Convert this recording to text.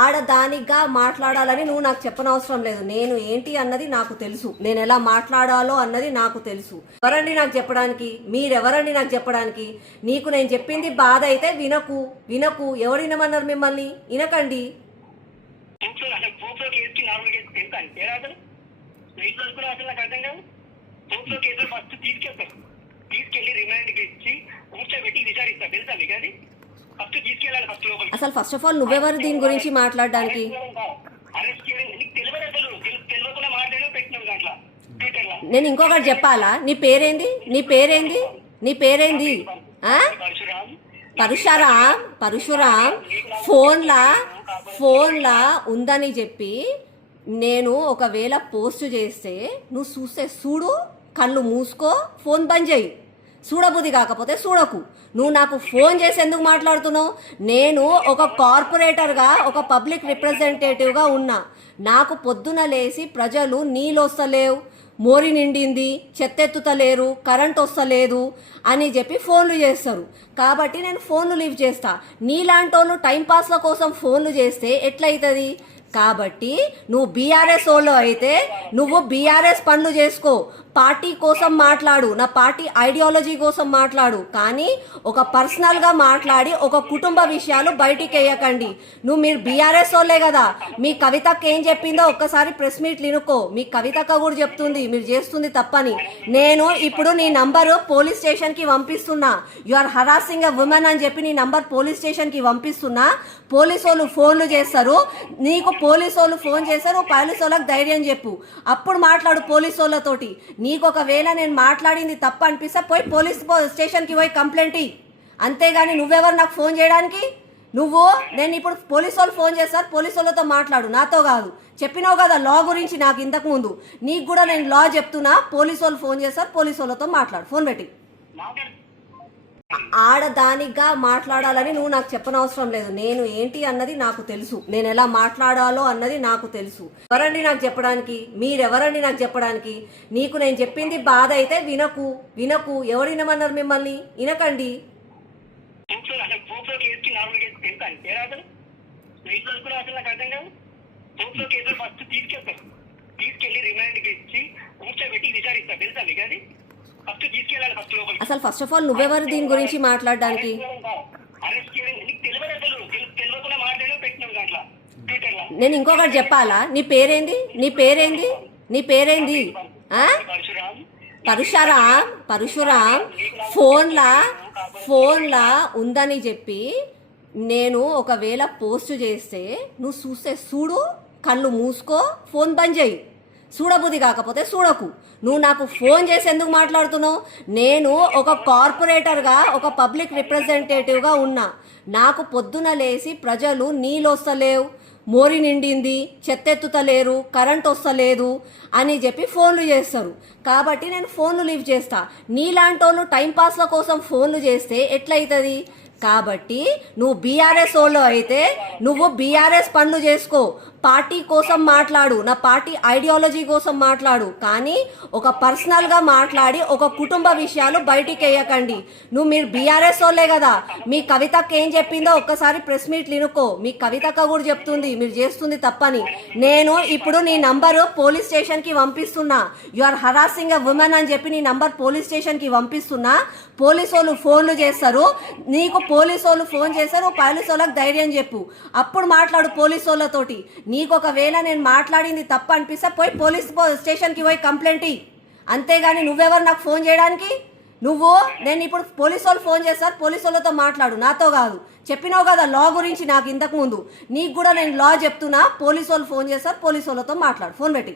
ఆడదానిగా మాట్లాడాలని నువ్వు నాకు చెప్పనవసరం లేదు. నేను ఏంటి అన్నది నాకు తెలుసు. నేను ఎలా మాట్లాడాలో అన్నది నాకు తెలుసు. ఎవరండి నాకు చెప్పడానికి? మీరెవరండి నాకు చెప్పడానికి? నీకు నేను చెప్పింది బాధ అయితే వినకు. ఎవరు వినమన్నారు మిమ్మల్ని? వినకండి. అసలు ఫస్ట్ ఆఫ్ ఆల్ నువ్వెవరు దీని గురించి మాట్లాడడానికి? నేను ఇంకొకటి చెప్పాలా? నీ పేరేంది? పరశురాం ఫోన్లా ఉందని చెప్పి నేను ఒకవేళ పోస్ట్ చేస్తే నువ్వు చూస్తే చూడు, కళ్ళు మూసుకో, ఫోన్ బంద్ చేయి. చూడబుద్ధి కాకపోతే చూడకు. నువ్వు నాకు ఫోన్ చేసి ఎందుకు మాట్లాడుతున్నావు? నేను ఒక కార్పొరేటర్గా, ఒక పబ్లిక్ రిప్రజెంటేటివ్గా ఉన్నా. నాకు పొద్దున లేసి ప్రజలు నీళ్ళు వస్తలేవు, మోరి నిండింది, చెత్తెత్తుతలేరు, కరెంట్ వస్తలేదు అని చెప్పి ఫోన్లు చేస్తారు. కాబట్టి నేను ఫోన్లు లీవ్ చేస్తా. నీలాంటి వాళ్ళు టైంపాస్ల కోసం ఫోన్లు చేస్తే ఎట్లయితుంది? కాబట్టి నువ్వు బీఆర్ఎస్ వాళ్ళు అయితే నువ్వు బీఆర్ఎస్ పనులు చేసుకో, పార్టీ కోసం మాట్లాడు, నా పార్టీ ఐడియాలజీ కోసం మాట్లాడు. కానీ ఒక పర్సనల్గా మాట్లాడి ఒక కుటుంబ విషయాలు బయటికి వేయకండి. మీరు బీఆర్ఎస్ వాళ్ళే కదా. మీ కవితక్క ఏం చెప్పిందో ఒక్కసారి ప్రెస్ మీట్లు వినుకో. మీ కవితక్క కూడా చెప్తుంది మీరు చేస్తుంది తప్పని. నేను ఇప్పుడు నీ నంబరు పోలీస్ స్టేషన్కి పంపిస్తున్నా. You are harassing a woman అని చెప్పి నీ నంబర్ పోలీస్ స్టేషన్కి పంపిస్తున్నా. పోలీసు వాళ్ళు ఫోన్లు చేస్తారు, నీకు పోలీసు వాళ్ళు ఫోన్ చేస్తారు. పోలీసు వాళ్ళకి ధైర్యం చెప్పు, అప్పుడు మాట్లాడు పోలీసు వాళ్ళతోటి. నీకు ఒకవేళ నేను మాట్లాడింది తప్పు అనిపిస్తే పోయి పోలీస్ స్టేషన్కి పోయి కంప్లైంట్ ఇయ్యి. అంతేగాని నువ్వెవరు నాకు ఫోన్ చేయడానికి? నేను ఇప్పుడు పోలీసు వాళ్ళు ఫోన్ చేస్తారు, పోలీసు వాళ్ళతో మాట్లాడు, నాతో కాదు. చెప్పినావు కదా లా గురించి నాకు ఇంతకు ముందు. నీకు కూడా నేను లా చెప్తున్నా. పోలీసు వాళ్ళు ఫోన్ చేస్తారు, పోలీసు వాళ్ళతో మాట్లాడు. ఫోన్ పెట్టి. ఆడదానిగా మాట్లాడాలని నువ్వు నాకు చెప్పనవసరం లేదు. నేను ఏంటి అన్నది నాకు తెలుసు. నేను ఎలా మాట్లాడాలో అన్నది నాకు తెలుసు. ఎవరండి నాకు చెప్పడానికి? మీరెవరండి నాకు చెప్పడానికి? నీకు నేను చెప్పింది బాధ అయితే వినకు. ఎవరు వినమన్నారు మిమ్మల్ని? వినకండి. అసలు ఫస్ట్ ఆఫ్ ఆల్ నువ్వెవరు దీని గురించి మాట్లాడడానికి? నేను ఇంకొకటి చెప్పాలా? నీ పేరేంది? పరశురాం ఫోన్లా ఉందని చెప్పి నేను ఒకవేళ పోస్ట్ చేస్తే నువ్వు చూస్తే చూడు, కళ్ళు మూసుకో, ఫోన్ బంద్ చేయి. చూడబుద్ధి కాకపోతే చూడకు. నువ్వు నాకు ఫోన్ చేసి ఎందుకు మాట్లాడుతున్నావు? నేను ఒక కార్పొరేటర్గా, ఒక పబ్లిక్ రిప్రజెంటేటివ్గా ఉన్నా. నాకు పొద్దున లేసి ప్రజలు నీళ్ళు వస్తలేవు, మోరి నిండింది, చెత్తెత్తుతలేరు, కరెంట్ వస్తలేదు అని చెప్పి ఫోన్లు చేస్తారు. కాబట్టి నేను ఫోన్లు లీవ్ చేస్తా. నీలాంటి వాళ్ళు టైంపాస్ల కోసం ఫోన్లు చేస్తే ఎట్లయితుంది? కాబట్టి నువ్వు బీఆర్ఎస్ వాళ్ళు అయితే నువ్వు బీఆర్ఎస్ పనులు చేసుకో, పార్టీ కోసం మాట్లాడు, నా పార్టీ ఐడియాలజీ కోసం మాట్లాడు. కానీ ఒక పర్సనల్గా మాట్లాడి ఒక కుటుంబ విషయాలు బయటికి వేయకండి. మీరు బీఆర్ఎస్ వాళ్ళే కదా. మీ కవితక్క ఏం చెప్పిందో ఒక్కసారి ప్రెస్ మీట్లు వినుకో. మీ కవితక్క కూడా చెప్తుంది మీరు చేస్తుంది తప్పని. నేను ఇప్పుడు నీ నంబరు పోలీస్ స్టేషన్కి పంపిస్తున్నా. You are harassing a woman అని చెప్పి నీ నంబర్ పోలీస్ స్టేషన్కి పంపిస్తున్నా. పోలీసు వాళ్ళు ఫోన్లు చేస్తారు, నీకు పోలీసు వాళ్ళు ఫోన్ చేస్తారు. పోలీసు వాళ్ళకి ధైర్యం చెప్పు, అప్పుడు మాట్లాడు పోలీసు వాళ్ళతోటి. నీకు ఒకవేళ నేను మాట్లాడింది తప్పు అనిపిస్తే పోయి పోలీస్ స్టేషన్కి పోయి కంప్లైంట్ ఇయ్యి. అంతేగాని నువ్వెవరు నాకు ఫోన్ చేయడానికి? నేను ఇప్పుడు పోలీసు వాళ్ళు ఫోన్ చేస్తారు, పోలీసు వాళ్ళతో మాట్లాడు, నాతో కాదు. చెప్పినావు కదా లా గురించి నాకు ఇంతకు ముందు. నీకు కూడా నేను లా చెప్తున్నా. పోలీసు వాళ్ళు ఫోన్ చేస్తారు, పోలీసు వాళ్ళతో మాట్లాడు. ఫోన్ పెట్టి.